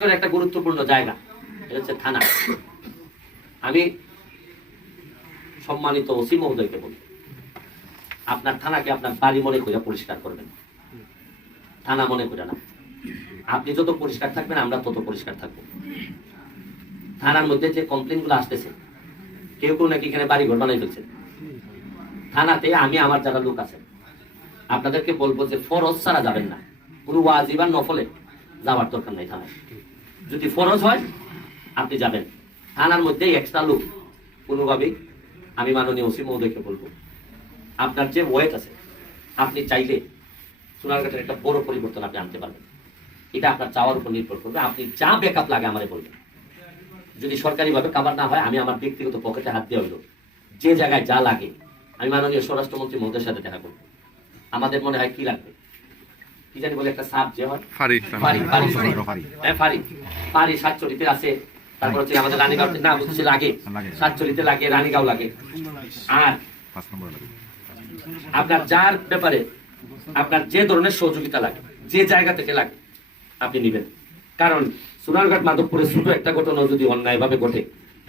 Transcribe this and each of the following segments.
একটা গুরুত্বপূর্ণ জায়গা, এটা হচ্ছে থানা। আমি সম্মানিত ওসি মহোদয়কে বলি, আপনার থানাকে আপনার বাড়ি মনে করে পরিষ্কার করবেন, থানা মনে করে না। আপনি যত পরিষ্কার থাকবেন আমরা তত পরিষ্কার থাকবো। থানার মধ্যে যে কমপ্লেন গুলো আসতেছে, কেউ কেউ নাকি এখানে বাড়ি ঘর বানাই ফেলছে থানাতে। আমি আমার যারা লোক আছে আপনাদেরকে বলবো যে ফরজ ছাড়া যাবেন না, কোনো ওয়াজিব আর নফলে যাওয়ার দরকার নাই থানায়। যদি ফরজ হয় আপনি যাবেন। থানার মধ্যে এক্সট্রা লোক কোনোভাবেই, আমি মাননীয় ওসি মহোদয়কে বলবো, আপনার যে ওয়েট আছে আপনি চাইলে সোনারঘাটের একটা বড় পরিবর্তন আপনি আনতে পারবেন। এটা আপনার চাওয়ার উপর নির্ভর করবে। আপনি যা ব্যাকআপ লাগে আমারে বলবেন। যদি সরকারিভাবে কাভার না হয়, আমি আমার ব্যক্তিগত পকেটে হাত দিয়ে হইলো যে জায়গায় যা লাগে আমি মাননীয় স্বরাষ্ট্রমন্ত্রী মহোদয়ের সাথে দেখা করবো। আমাদের মনে হয় কি লাগবে কি জানি বলে একটা সাপ যে হয় ফাঁড়ি সাতচল্লিতে আছে, তারপর হচ্ছে আমাদের রানীগাঁও না হচ্ছে লাগে, সাতচল্লিতে লাগে, রানীগাঁও লাগে। আর আপনার যার ব্যাপারে আপনার যে ধরনের সহযোগিতা লাগে, যে জায়গা থেকে লাগে আপনি নিবেন। কারণ সোনারঘাট মাধবপুরে ছোট একটা ঘটনা যদি অন্যায় ভাবে ঘটে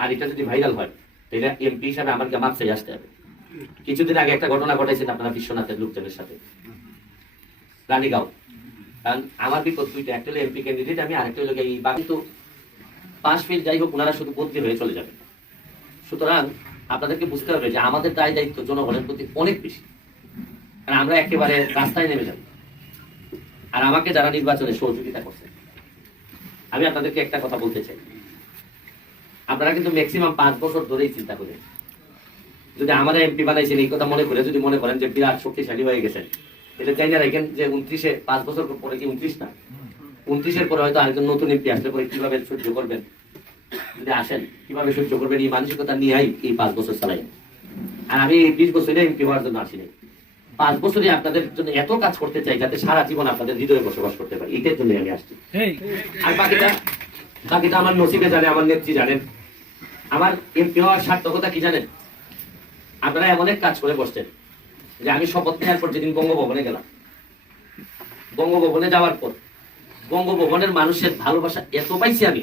আর এটা যদি ভাইরাল হয়, তাহলে এমপি হিসাবে আমাকে মাপ চাই আসতে হবে। কিছুদিন আগে একটা ঘটনা ঘটাইছেন আপনারা বিশ্বনাথের লোকজনের সাথে, রানীগাঁও। কারণ আমার বিপদ দুইটা, একটা হলো এমপি ক্যান্ডিডেট আমি, আরেকটা হলো এই বাকি তো পাশ ফেল, যাই হোক ওনারা শুধু বদলি হয়ে চলে যাবে। সুতরাং আপনাদেরকে বুঝতে হবে যে আমাদের দায় দায়িত্ব জনগণের প্রতি অনেক বেশি। কারণ আমরা একেবারে রাস্তায় নেমে যাব। আর আমাকে যারা নির্বাচনে সহযোগিতা করছে, আমি আপনাদেরকে একটা কথা বলতে চাই, আপনারা কিন্তু ম্যাক্সিমাম 5 বছর ধরেই চিন্তা করেন। যদি আমরা এমপি বানাইছেন এই কথা মনে করে যদি মনে করেন যে বিরাট শক্তিশালী হয়ে গেছেন, এটা চাই না রাখেন যে 29-এ 5 বছর পরে কি 29 না, 29-এর পরে হয়তো আরেকজন নতুন এমপি আসলে পরে কিভাবে সহ্য করবেন, যদি আসেন কিভাবে সহ্য করবেন, এই মানসিকতা নিয়েই এই 5 বছর চালাই। আর আমি এই 20 বছরে এমপি হওয়ার জন্য আসি নাই। 5 বছরে আপনাদের জন্য এত কাজ করতে চাই যাতে সারা জীবন আপনাদের হৃদয়ে বসবাস করতে পারি, এটার জন্য আমি আসছি। আর বাকিটা আমার নসিবে জানে, আমার নেত্রী জানেন। আমার এমপি হওয়ার সার্থকতা কি জানেন? আপনারা এমন এক কাজ করে বসছেন যে আমি শপথ নেওয়ার পর যেদিন বঙ্গভবনে গেলাম, বঙ্গভবনে যাওয়ার পর বঙ্গভবনের মানুষের ভালোবাসা এত পাইছি আমি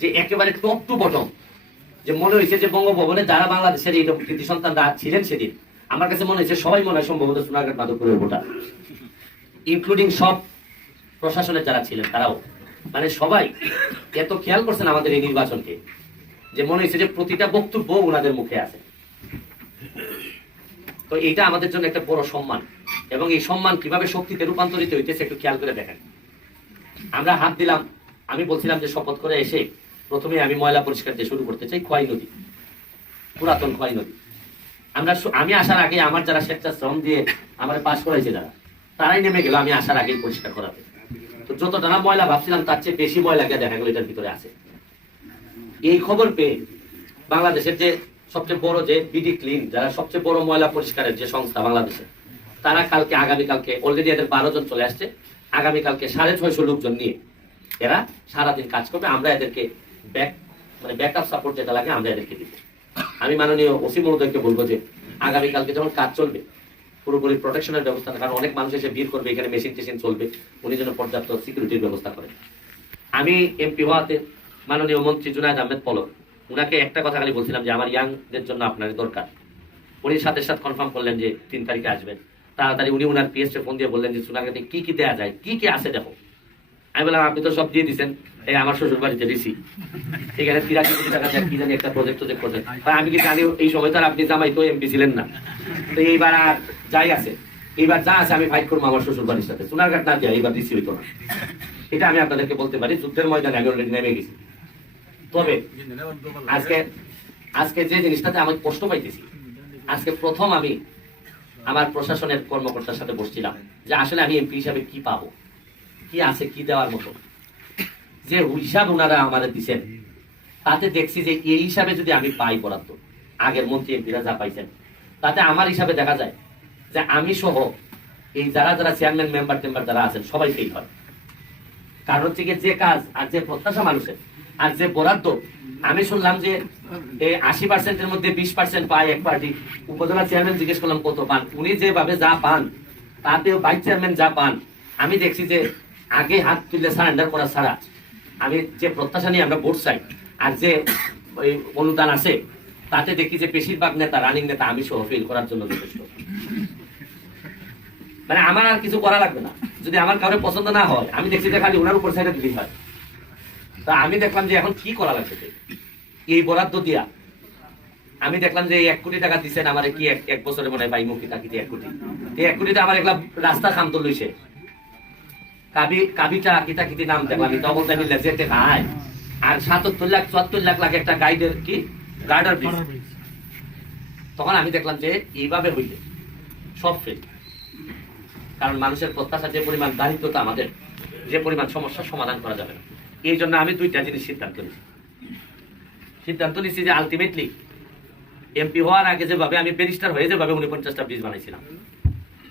যে একেবারে টপ টু বটম, যে মনে হয়েছে যে বঙ্গভবনে যারা বাংলাদেশের এই কৃতি সন্তানরা ছিলেন সেদিন, আমার কাছে মনে হয়েছে সবাই মনে হয় সম্ভবত সোনারঘাট মাধবপুরের ভোটার, ইনক্লুডিং সব প্রশাসনের যারা ছিলেন তারাও, মানে সবাই এত খেয়াল করছেন আমাদের এই নির্বাচনকে যে মনে হয়েছে যে প্রতিটা বক্তব্য ওনাদের মুখে আছে। তো এটা আমাদের জন্য একটা বড় সম্মান, এবং এই সম্মান কিভাবে শক্তিতে রূপান্তরিত হইতেছে একটু খেয়াল করে দেখেন। আমরা হাত দিলাম, আমি বলছিলাম যে শপথ করে এসে প্রথমে আমি ময়লা পরিষ্কার দিয়ে শুরু করতে চাই খোয়াই নদী, পুরাতন খোয়াই নদী। আমি আসার আগে আমার যারা স্বেচ্ছাশ্রম দিয়ে আমার পাশ করাইছে যারা, তারাই নেমে গেল আমি আসার আগেই পরিষ্কার করাতে। তো যতটা না ময়লা ভাবছিলাম তার চেয়ে বেশি ময়লা গিয়ে দেখা গেল এটার ভিতরে আছে। এই খবর পেয়ে বাংলাদেশের যে সবচেয়ে বড় যে বিডি ক্লিন, যারা সবচেয়ে বড় ময়লা পরিষ্কারের যে সংস্থা বাংলাদেশে, তারা আগামীকালকে অলরেডি এদের 12 জন চলে আসছে, আগামীকালকে 650 লোকজন নিয়ে এরা সারাদিন কাজ করবে। আমরা এদেরকে ব্যাকআপ সাপোর্ট যেটা লাগে আমরা এদেরকে দিব। আমি মাননীয় ওসি মহোদয়কে বলবো যে আগামীকালকে যখন কাজ চলবে পুরোপুরি প্রোটেকশনের ব্যবস্থা, কারণ অনেক মানুষ এসে ভিড় করবে, এখানে মেশিন টেশিন চলবে, উনি যেন পর্যাপ্ত সিকিউরিটির ব্যবস্থা করেন। আমি এমপি হওয়াতে মাননীয় মন্ত্রী জুনায়েদ আহমেদ পলক, উনাকে একটা কথা খালি বলছিলাম যে আমার ইয়াংদের জন্য আপনার দরকার। উনি সাথে সাথে কনফার্ম করলেন যে 3 তারিখে আসবেন। তাড়াতাড়ি উনি উনার পিএসকে ফোন দিয়ে বললেন যে সোনারঘাটে কি কি দেওয়া যায়, কি কি আছে দেখো। আমি বললাম আপনি তো সব দিয়ে দিচ্ছেন, এই আমার শ্বশুর বাড়িতে দিছি, এখানে 83 কোটি টাকা কি জানি একটা প্রজেক্ট করছেন। আমি কি জানি এই সময় তার আপনি জামাই তো এমপি ছিলেন না, তো এইবার আর যাই আছে, এইবার যা আছে আমি ফাইট করবো আমার শ্বশুর বাড়ির সাথে, সোনারঘাট না দিয়ে এইবার দিচ্ছি হইতো না। এটা আমি আপনাদেরকে বলতে পারি, যুদ্ধের ময়দানে আমি অলরেডি নেমে গেছি। তবে আজকে যে জিনিসটাতে আমি কষ্ট পাইতেছি, আজকে প্রথম আমি আমার প্রশাসনের কর্মকর্তার সাথে বসছিলাম যে আসলে আমি এমপি হিসাবে কি পাবো, কি আছে, কি দেওয়ার মতো। যে হিসাব ওনারা আমাদের দিচ্ছেন তাতে দেখছি যে এই হিসাবে যদি আমি পাই বরাদ্দ, আগের মন্ত্রী এমপিরা যা পাইছেন, তাতে আমার হিসাবে দেখা যায় যে আমি সহ এই যারা যারা চেয়ারম্যান মেম্বার টেম্বার যারা আছেন সবাই ফেল হয়। কারণ হচ্ছে যে কাজ আর যে প্রত্যাশা মানুষের আর যে বরাদ্দ, আমি শুনলাম যে 80%-এর মধ্যে 20% পায় এক পার্টি। উপজেলা চেয়ারম্যান জিজ্ঞেস করলাম কত পান, উনি যেভাবে যা পান তাতেও ভাইস চেয়ারম্যান যা পান, আমি দেখছি যে আগে হাত তুলে সারেন্ডার করা ছাড়া আমি যে প্রত্যাশা নিয়ে আমরা ভোট চাই আর যে ওই অনুদান আছে তাতে দেখি যে বেশিরভাগ নেতা রানিং নেতা আমি সহ ফেল করার জন্য যথেষ্ট। মানে আমার আর কিছু করা লাগবে না, যদি আমার কারো পছন্দ না হয় আমি দেখছি যে খালি ওনার উপর সাইডে দিলেই হয়। তা আমি দেখলাম যে এখন কি করা লাগছে, এই বরাদ্দ দিয়া আমি দেখলাম যে 1 কোটি টাকা দিচ্ছেন আমার, কি এক বছরে মনে হয় বাইমুখী টাকিতে 1 কোটি, 1 কোটিতে আমার এগুলা রাস্তা খাম তো লইছে কাবিটা কিতা কিতি নাম দেখলাম তখন মিললে যেতে খায় আর ৭৭ লাখ ৭৪ লাখ লাগে একটা গাইডের কি গার্ডার ব্রিজ। তখন আমি দেখলাম যে এইভাবে হইলে সব ফেল, কারণ মানুষের প্রত্যাশা যে পরিমাণ দারিদ্রতা আমাদের, যে পরিমাণ সমস্যার সমাধান করা যাবে না। এই জন্য আমি 2টা জিনিস সিদ্ধান্ত নিচ্ছি যে আলটিমেটলি এমপি হওয়ার আগে যেভাবে আমি ব্যারিস্টার হয়ে যেভাবে 49টা ব্রিজ বানাইছিলাম,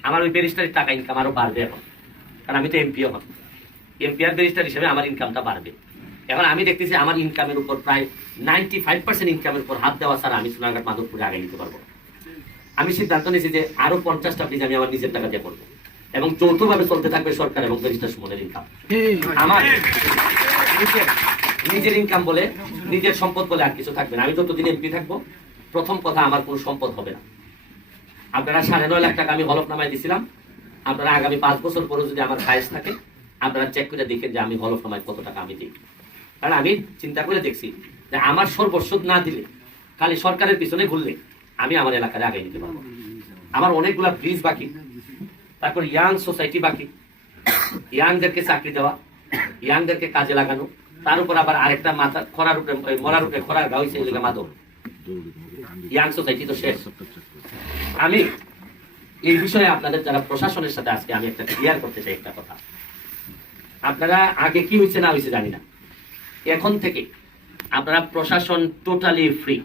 আমার ওই ব্যারিস্টারের টাকা ইনকাম আরো বাড়বে এখন, কারণ আমি তো এমপি হব, এমপি আর ব্যারিস্টার হিসেবে আমার ইনকামটা বাড়বে। এখন আমি দেখতেছি আমার ইনকামের উপর প্রায় 95% ইনকামের উপর হাত দেওয়া ছাড়া আমি সোনারঘাট মাধবপুরে আগে নিতে পারবো। আমি সিদ্ধান্ত নিয়েছি যে আরো 50টা ব্রিজ আমি আমার নিজের টাকা দিয়ে করবো এবং যৌথভাবে চলতে থাকবে সরকার এবং ব্যারিস্টার সুমনের ইনকাম। আমার নিজের ইনকাম বলে, নিজের সম্পদ বলে আর কিছু থাকবে না। আমি যতদিন এমপি থাকবো প্রথম কথা আমার কোনো সম্পদ হবে না। আপনারা 9.5 লাখ টাকা আমি হলফনামায় দিছিলাম, আপনারা আগামী 5 বছর পরে যদি আমার খায়েশ থাকে আপনারা চেক করে দেখেন যে আমি হলফনামায় কত টাকা আমি দিই। কারণ আমি চিন্তা করে দেখছি যে আমার সর্বস্ব না দিলে, খালি সরকারের পিছনে ঘুরলে আমি আমার এলাকায় আগে নিতে পারবো। আমার অনেকগুলা ব্রিজ বাকি, তারপর ইয়াং সোসাইটি বাকি, ইয়াংদেরকে চাকরি দেওয়া, ইয়াংদেরকে কাজে লাগানো, তার উপর আবার আরেকটা মাথা খরার উপরে মরার উপরে খরার গা হয়েছে এলাকা মাদক, ইয়াং সোসাইটি তো শেষ। আমি এই বিষয়ে আপনাদের যারা প্রশাসনের সাথে আজকে আমি একটা ক্লিয়ার করতে চাই একটা কথা। আপনারা আগে কি হয়েছে না হয়েছে জানি না, এখন থেকে আপনারা প্রশাসন টোটালি ফ্রি।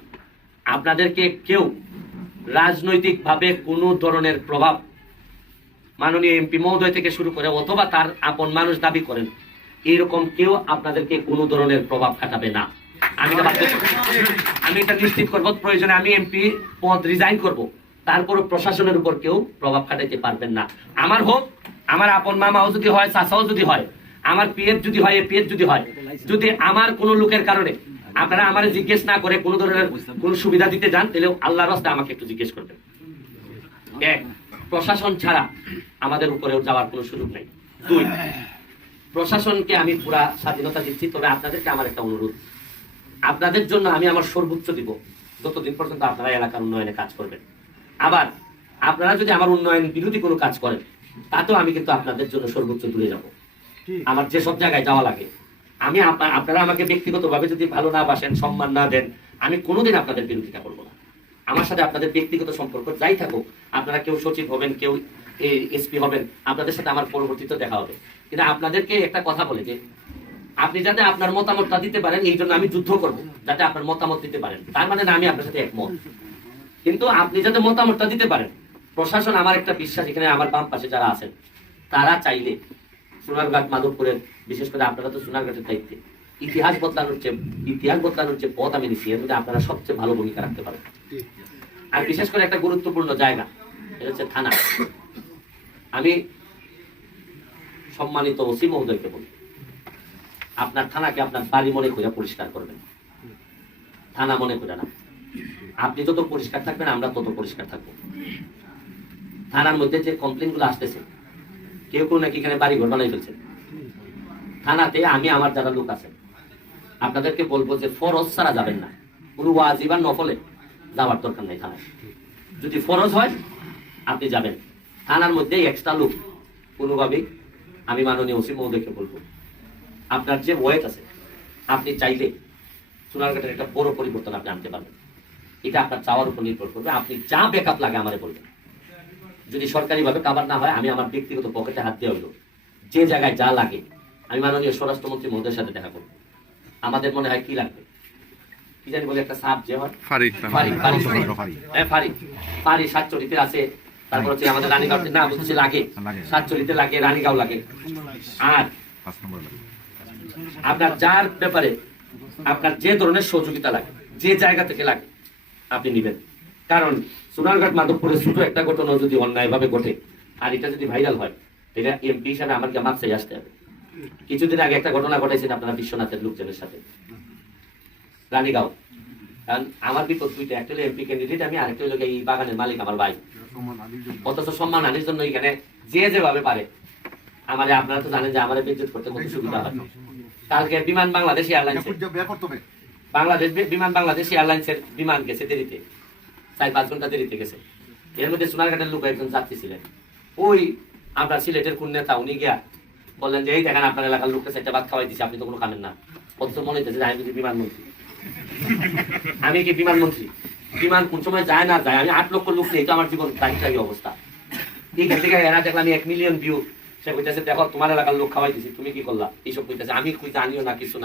আপনাদেরকে কেউ রাজনৈতিকভাবে কোনো ধরনের প্রভাব, মাননীয় এমপি মহোদয় থেকে শুরু করে অথবা তার আপন মানুষ দাবি করেন, এইরকম কেউ আপনাদেরকে কোনো ধরনের প্রভাব খাটাবে না। আমি এটা নিশ্চিত করবো, প্রয়োজনে আমি এমপি পদ রিজাইন করব, তারপরও প্রশাসনের উপর কেউ প্রভাব খাটাইতে পারবেন না। আমার হোক, আমার আপন মামাও যদি হয়, চাচাও যদি হয়, আমার পিএফ যদি হয়, এপিএফ যদি হয়, যদি আমার কোনো লোকের কারণে আপনারা আমার জিজ্ঞেস না করে কোনো ধরনের কোন সুবিধা দিতে যান, তাহলে আল্লাহর রাস্তায় আমাকে একটু জিজ্ঞেস করবেন। এক, প্রশাসন ছাড়া আমাদের উপরেও যাওয়ার কোনো সুযোগ নেই। 2, প্রশাসনকে আমি পুরা স্বাধীনতা দিচ্ছি, তবে আপনাদেরকে আমার একটা অনুরোধ, আপনাদের জন্য আমি আমার সর্বোচ্চ দিব যতদিন পর্যন্ত আপনারা এলাকার উন্নয়নে কাজ করবেন। আবার আপনারা যদি আমার উন্নয়ন বিরোধী কোনো কাজ করেন তাতেও আমি কিন্তু আপনাদের জন্য সর্বোচ্চ দূরে যাব। আমার যে সব জায়গায় যাওয়া লাগে, আমি আপনারা আমাকে ব্যক্তিগতভাবে যদি ভালো না বাসেন, সম্মান না দেন, আমি কোনোদিন আপনাদের বিরোধিতা করবো না। আমার সাথে আপনাদের ব্যক্তিগত সম্পর্ক যাই থাকুক, আপনারা কেউ সচিব হবেন, কেউ এসপি হবেন, আপনাদের সাথে আমার পরবর্তীতে দেখা হবে। কিন্তু আপনাদেরকে একটা কথা বলে যে আপনি যাতে আপনার মতামতটা দিতে পারেন, এই জন্য আমি যুদ্ধ করবো যাতে আপনার মতামত দিতে পারেন। তার মানে না আমি আপনার সাথে একমত, কিন্তু আপনি যাতে মতামতটা দিতে পারেন। প্রশাসন, আমার একটা বিশ্বাস, এখানে আমার বাম পাশে যারা আছেন তারা চাইলে সোনারঘাট মাধবপুরের, বিশেষ করে আপনারা তো সোনারঘাটের দায়িত্বে, ইতিহাস বদলানোর যে পথ আমি নিচ্ছি, এর মধ্যে আপনারা সবচেয়ে ভালো ভূমিকা রাখতে পারেন। আর বিশেষ করে একটা গুরুত্বপূর্ণ জায়গা, এটা হচ্ছে থানা। আমি সম্মানিত ওসি মহোদয়কে বলি, আপনার থানাকে আপনার বাড়ি মনে করে পরিষ্কার করবেন, থানা মনে করে না। আপনি যত পরিষ্কার থাকবেন আমরা তত পরিষ্কার থাকবো। থানার মধ্যে যে কমপ্লেন গুলো আসতেছে, কেউ কেউ নাকি এখানে বাড়ি ঘর বানাই ফেলছে থানাতে, আমি আমার যারা লোক আছে আপনাদেরকে বলবো যে ফরজ ছাড়া যাবেন না, কোনো ওয়াজিব আর নফলে যাওয়ার দরকার নেই থানায়। যদি ফরজ হয় আপনি যাবেন। থানার মধ্যে এক্সট্রা লোক কোনোভাবেই, আমি মাননীয় ওসি মহোদয়কে বলবো, আপনার যে ওয়েট আছে আপনি চাইলে সোনারঘাটের একটা বড় পরিবর্তন আপনি আনতে পারবেন। এটা আপনার চাওয়ার উপর নির্ভর করবে। আপনি যা ব্যাকআপ লাগে আমারে বলবেন। যদি সরকারিভাবে কাভার না হয়, আমি আমার ব্যক্তিগত পকেটে হাত দিয়ে হইল যে জায়গায় যা লাগে আমি মাননীয় স্বরাষ্ট্রমন্ত্রী মহোদয়ের সাথে দেখা করবো। আমাদের মনে হয় কি লাগবে, কি জানি বলে একটা সাপ যে হয় ফারি সাতচরিতে আছে, তারপর হচ্ছে আমাদের রানীগাঁও না বলছে লাগে, সাতচরিতে লাগে, রানীগাঁও লাগে। আর আপনার যার ব্যাপারে আপনার যে ধরনের সহযোগিতা লাগে, যে জায়গা থেকে লাগে আপনি নিবেন। কারণ সোনারঘাট মাধবপুরে ছোট একটা ঘটনা যদি অন্যায় ভাবে ঘটে আর এটা যদি ভাইরাল হয়, এটা এমপি হিসাবে আমাকে মাপ চাই আসতে হবে। কিছুদিন আগে একটা ঘটনা ঘটেছেন আপনারা বিশ্বনাথের লোকজনের সাথে, রানীগাঁও। কারণ আমার বিপদ দুইটা, একটা হলো এমপি ক্যান্ডিডেট আমি, আরেকটা হলো এই বাগানের মালিক আমার ভাই। অথচ সম্মান আনির জন্য এখানে যে যেভাবে পারে আমারে, আপনারা তো জানেন যে আমার বিদ্যুৎ করতে কত সুবিধা হয়। কালকে বিমান বাংলাদেশ এয়ারলাইন্স, বাংলাদেশ এয়ারলাইন্সের বিমান গেছে দেরিতে, 4-5 ঘন্টা দেরিতে গেছে। এর মধ্যে সোনারঘাটের লোক একজন যাত্রী ছিলেন, ওই আপনার সিলেটের কোন নেতা, উনি গিয়া বললেন যে এই দেখেন আপনার এলাকার লোককে 4টা ভাত খাওয়াই দিচ্ছে, আপনি তো কোনো খাবেন না। অথচ মনে হইতেছে যে আমি যদি বিমানমন্ত্রী, আমি কি বিমানমন্ত্রী? বিমান কোন সময় যায় না যায়, আমি 8 লক্ষ লোক নেই তো আমার জীবন তাই অবস্থা। এখান থেকে এরা দেখলাম 1 মিলিয়ন ভিউ, সে কইতেছে দেখো তোমার এলাকার লোক খাওয়াই দিছি, তুমি কি করলা? এইসব কইতেছে, আমি কই জানিও না কিছু না।